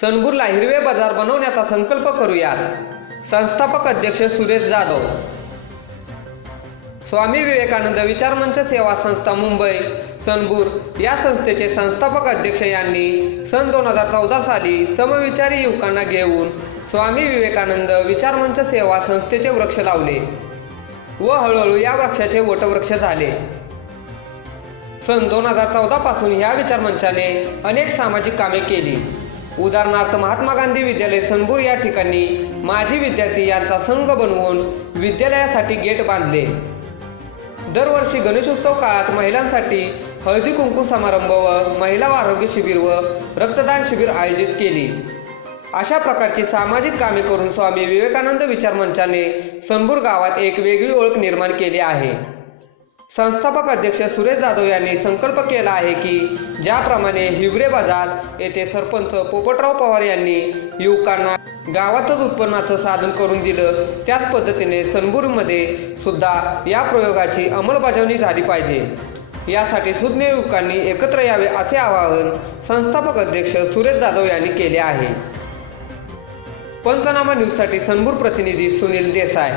सनबूरला हिरवे बाजार बनवण्याचा संकल्प करूयात. संस्थापक अध्यक्ष सुरेश जाधव. स्वामी विवेकानंद विचारमंच सेवा संस्था मुंबई सनबूर या संस्थेचे संस्थापक अध्यक्ष यांनी सन दोन हजार चौदा साली समविचारी युवकांना घेऊन स्वामी विवेकानंद विचारमंच सेवा संस्थेचे वृक्ष लावले व हळूहळू या वृक्षाचे वटवृक्ष झाले. सन दोन हजार चौदा पासून ह्या विचारमंचाने अनेक सामाजिक कामे केली. उदाहरणार्थ महात्मा गांधी विद्यालय सनबूर या ठिकाणी माजी विद्यार्थी यांचा संघ बनवून विद्यालयासाठी गेट बांधले. दरवर्षी गणेशोत्सव काळात महिलांसाठी हळदी कुंकू समारंभ व महिला आरोग्य शिबिर व रक्तदान शिबिर आयोजित केली. अशा प्रकारची सामाजिक कामे करून स्वामी विवेकानंद विचार मंचाने सनबूर गावात एक वेगळी ओळख निर्माण केली आहे. संस्थापक अध्यक्ष सुरेश जाधव यांनी संकल्प केला आहे की ज्याप्रमाणे हिवरे बाजार येथे सरपंच पोपटराव पवार यांनी युवकांना गावातच उत्पन्नाचं साधन करून दिलं त्याच पद्धतीने सनबूरमध्ये सुद्धा या प्रयोगाची अंमलबजावणी झाली पाहिजे. यासाठी सुज्ञ युवकांनी एकत्र यावे असे आवाहन संस्थापक अध्यक्ष सुरेश जाधव यांनी केले आहे. पंचनामा न्यूजसाठी सनबूर प्रतिनिधी सुनील देसाय